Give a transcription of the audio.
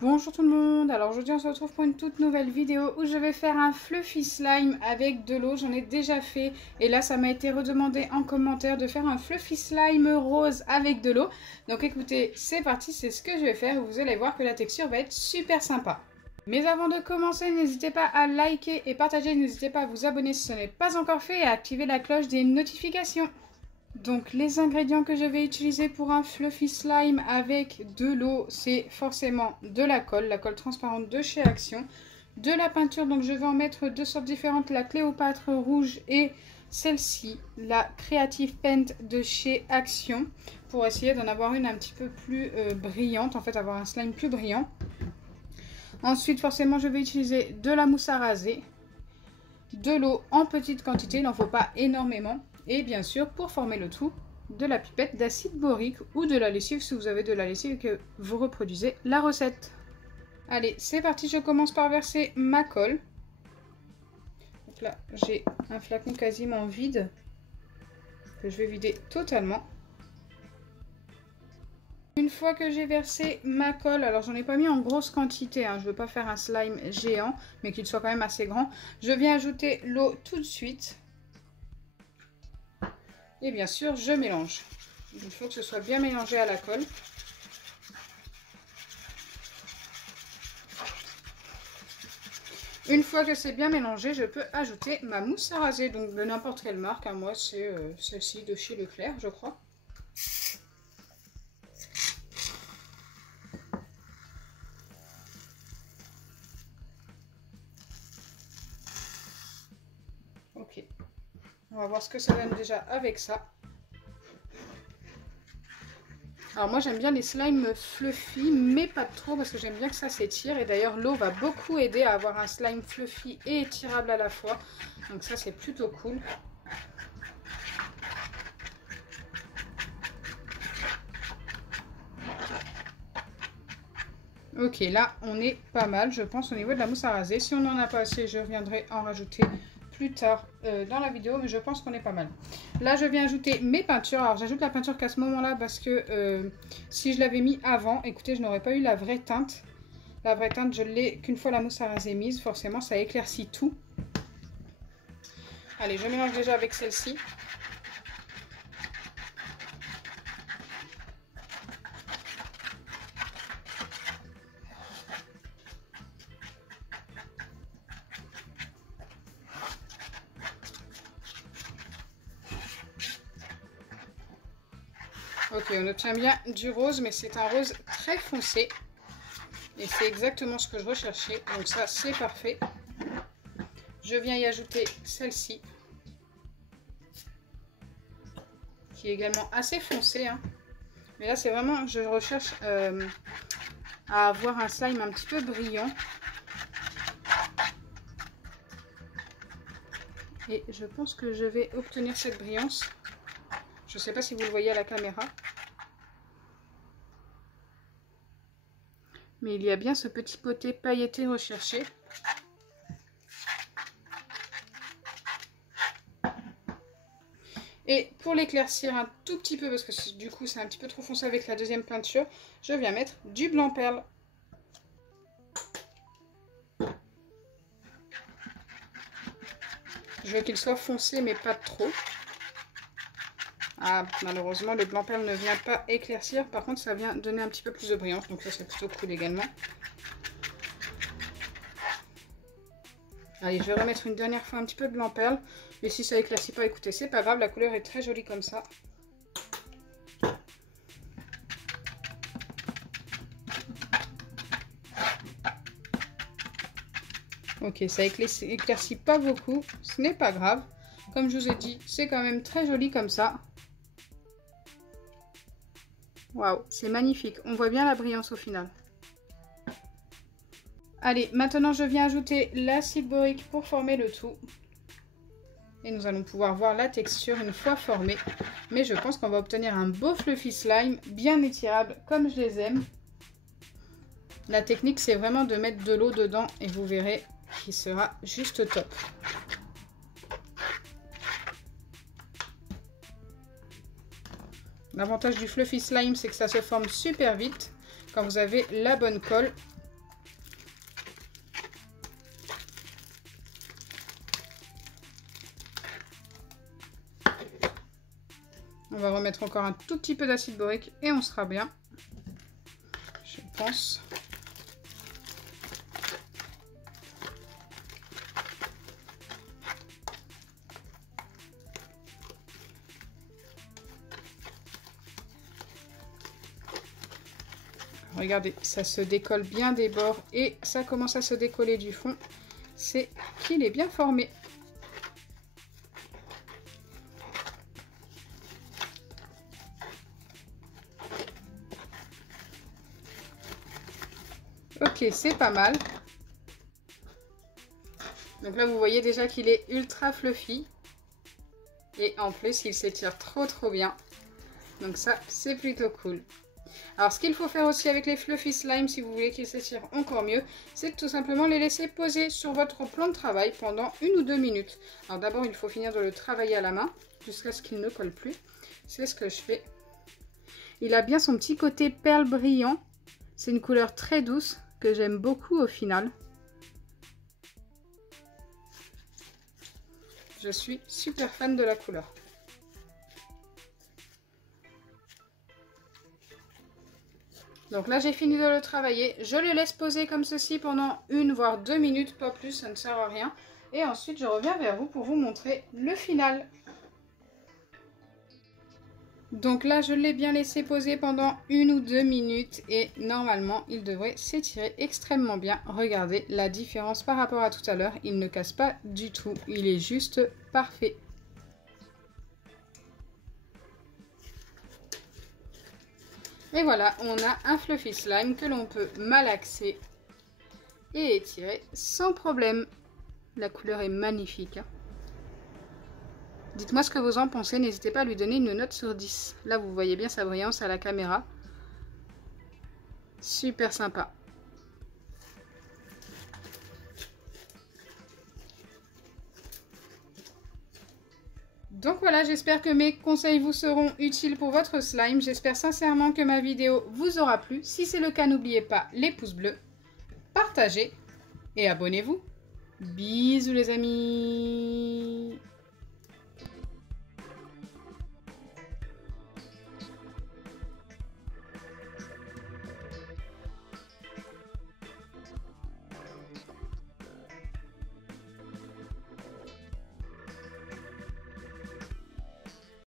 Bonjour tout le monde, alors aujourd'hui on se retrouve pour une toute nouvelle vidéo où je vais faire un fluffy slime avec de l'eau. J'en ai déjà fait et là ça m'a été redemandé en commentaire de faire un fluffy slime rose avec de l'eau. Donc écoutez, c'est parti, c'est ce que je vais faire. Vous allez voir que la texture va être super sympa. Mais avant de commencer, n'hésitez pas à liker et partager, n'hésitez pas à vous abonner si ce n'est pas encore fait et à activer la cloche des notifications. Donc les ingrédients que je vais utiliser pour un fluffy slime avec de l'eau, c'est forcément de la colle transparente de chez Action, de la peinture, donc je vais en mettre deux sortes différentes, la Cléopâtre rouge et celle-ci, la Creative Paint de chez Action, pour essayer d'en avoir une un petit peu plus brillante, en fait avoir un slime plus brillant. Ensuite forcément je vais utiliser de la mousse à raser, de l'eau en petite quantité, il n'en faut pas énormément. Et bien sûr, pour former le tout, de la pipette d'acide borique ou de la lessive si vous avez de la lessive et que vous reproduisez la recette. Allez, c'est parti, je commence par verser ma colle. Donc là, j'ai un flacon quasiment vide que je vais vider totalement. Une fois que j'ai versé ma colle, alors j'en ai pas mis en grosse quantité, hein, je ne veux pas faire un slime géant, mais qu'il soit quand même assez grand. Je viens ajouter l'eau tout de suite. Et bien sûr, je mélange. Il faut que ce soit bien mélangé à la colle. Une fois que c'est bien mélangé, je peux ajouter ma mousse à raser, donc de n'importe quelle marque. Hein. Moi, c'est celle-ci de chez Leclerc, je crois. Ok. On va voir ce que ça donne déjà avec ça. Alors moi j'aime bien les slimes fluffy, mais pas trop parce que j'aime bien que ça s'étire. Et d'ailleurs l'eau va beaucoup aider à avoir un slime fluffy et étirable à la fois. Donc ça c'est plutôt cool. Ok, là on est pas mal je pense au niveau de la mousse à raser. Si on n'en a pas assez, je reviendrai en rajouter plus tard dans la vidéo, mais je pense qu'on est pas mal. Là je viens ajouter mes peintures. Alors j'ajoute la peinture qu'à ce moment là parce que si je l'avais mis avant, écoutez, je n'aurais pas eu la vraie teinte. La vraie teinte je l'ai qu'une fois la mousse à raser mise, forcément ça éclaircit tout. Allez, je mélange déjà avec celle-ci. Ok, on obtient bien du rose, mais c'est un rose très foncé. Et c'est exactement ce que je recherchais. Donc ça, c'est parfait. Je viens y ajouter celle-ci. Qui est également assez foncée. Hein. Mais là, c'est vraiment, je recherche à avoir un slime un petit peu brillant. Et je pense que je vais obtenir cette brillance. Je ne sais pas si vous le voyez à la caméra. Mais il y a bien ce petit côté pailleté recherché. Et pour l'éclaircir un tout petit peu, parce que du coup c'est un petit peu trop foncé avec la deuxième peinture, je viens mettre du blanc perle. Je veux qu'il soit foncé mais pas trop. Ah, malheureusement le blanc perle ne vient pas éclaircir, par contre ça vient donner un petit peu plus de brillance, donc ça c'est plutôt cool également. Allez, je vais remettre une dernière fois un petit peu de blanc perle, mais si ça éclaircit pas, écoutez, c'est pas grave, la couleur est très jolie comme ça. Ok, ça éclaircit pas beaucoup, ce n'est pas grave. Comme je vous ai dit, c'est quand même très joli comme ça. Waouh, c'est magnifique. On voit bien la brillance au final. Allez, maintenant je viens ajouter l'acide borique pour former le tout. Et nous allons pouvoir voir la texture une fois formée. Mais je pense qu'on va obtenir un beau fluffy slime, bien étirable comme je les aime. La technique, c'est vraiment de mettre de l'eau dedans et vous verrez qu'il sera juste top. L'avantage du fluffy slime, c'est que ça se forme super vite quand vous avez la bonne colle. On va remettre encore un tout petit peu d'acide borique et on sera bien. Je pense. Regardez, ça se décolle bien des bords et ça commence à se décoller du fond. C'est qu'il est bien formé. Ok, c'est pas mal. Donc là, vous voyez déjà qu'il est ultra fluffy. Et en plus, il s'étire trop bien. Donc ça, c'est plutôt cool. Alors, ce qu'il faut faire aussi avec les fluffy slime, si vous voulez qu'ils s'étirent encore mieux, c'est tout simplement les laisser poser sur votre plan de travail pendant 1 ou 2 minutes. Alors d'abord, il faut finir de le travailler à la main, jusqu'à ce qu'il ne colle plus. C'est ce que je fais. Il a bien son petit côté perle brillant. C'est une couleur très douce, que j'aime beaucoup au final. Je suis super fan de la couleur. Donc là, j'ai fini de le travailler. Je le laisse poser comme ceci pendant 1 voire 2 minutes, pas plus, ça ne sert à rien. Et ensuite, je reviens vers vous pour vous montrer le final. Donc là, je l'ai bien laissé poser pendant 1 ou 2 minutes et normalement, il devrait s'étirer extrêmement bien. Regardez la différence par rapport à tout à l'heure. Il ne casse pas du tout. Il est juste parfait. Et voilà, on a un fluffy slime que l'on peut malaxer et étirer sans problème. La couleur est magnifique. Dites-moi ce que vous en pensez, n'hésitez pas à lui donner une note sur 10. Là, vous voyez bien sa brillance à la caméra. Super sympa. Donc voilà, j'espère que mes conseils vous seront utiles pour votre slime. J'espère sincèrement que ma vidéo vous aura plu. Si c'est le cas, n'oubliez pas les pouces bleus, partagez et abonnez-vous. Bisous les amis!